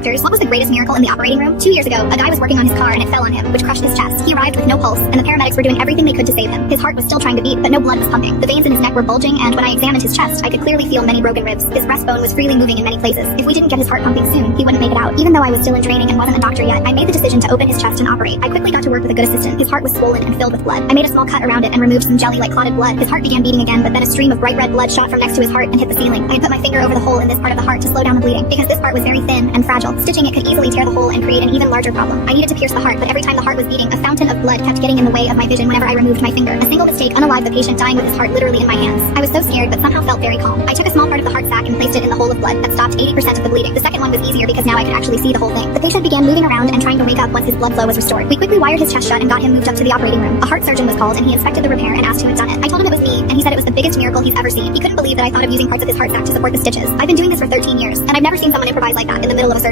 Doctors, what was the greatest miracle in the operating room? 2 years ago, a guy was working on his car and it fell on him, which crushed his chest. He arrived with no pulse, and the paramedics were doing everything they could to save him. His heart was still trying to beat, but no blood was pumping. The veins in his neck were bulging, and when I examined his chest, I could clearly feel many broken ribs. His breastbone was freely moving in many places. If we didn't get his heart pumping soon, he wouldn't make it out. Even though I was still in training and wasn't a doctor yet, I made the decision to open his chest and operate. I quickly got to work with a good assistant. His heart was swollen and filled with blood. I made a small cut around it and removed some jelly like clotted blood. His heart began beating again, but then a stream of bright red blood shot from next to his heart and hit the ceiling. I had put my finger over the hole in this part of the heart to slow down the bleeding, because this part was very thin and fragile. Stitching it could easily tear the hole and create an even larger problem. I needed to pierce the heart, but every time the heart was beating, a fountain of blood kept getting in the way of my vision whenever I removed my finger. A single mistake unalived the patient, dying with his heart literally in my hands. I was so scared, but somehow felt very calm. I took a small part of the heart sac and placed it in the hole of blood. That stopped 80% of the bleeding. The second one was easier because now I could actually see the whole thing. The patient began moving around and trying to wake up once his blood flow was restored. We quickly wired his chest shut and got him moved up to the operating room. A heart surgeon was called and he inspected the repair and asked who had done it. I told him it was me, and he said it was the biggest miracle he's ever seen. He couldn't believe that I thought of using parts of his heart sac to support the stitches. I've been doing this for 13 years, and I've never seen someone improvise like that in the middle of a surgery.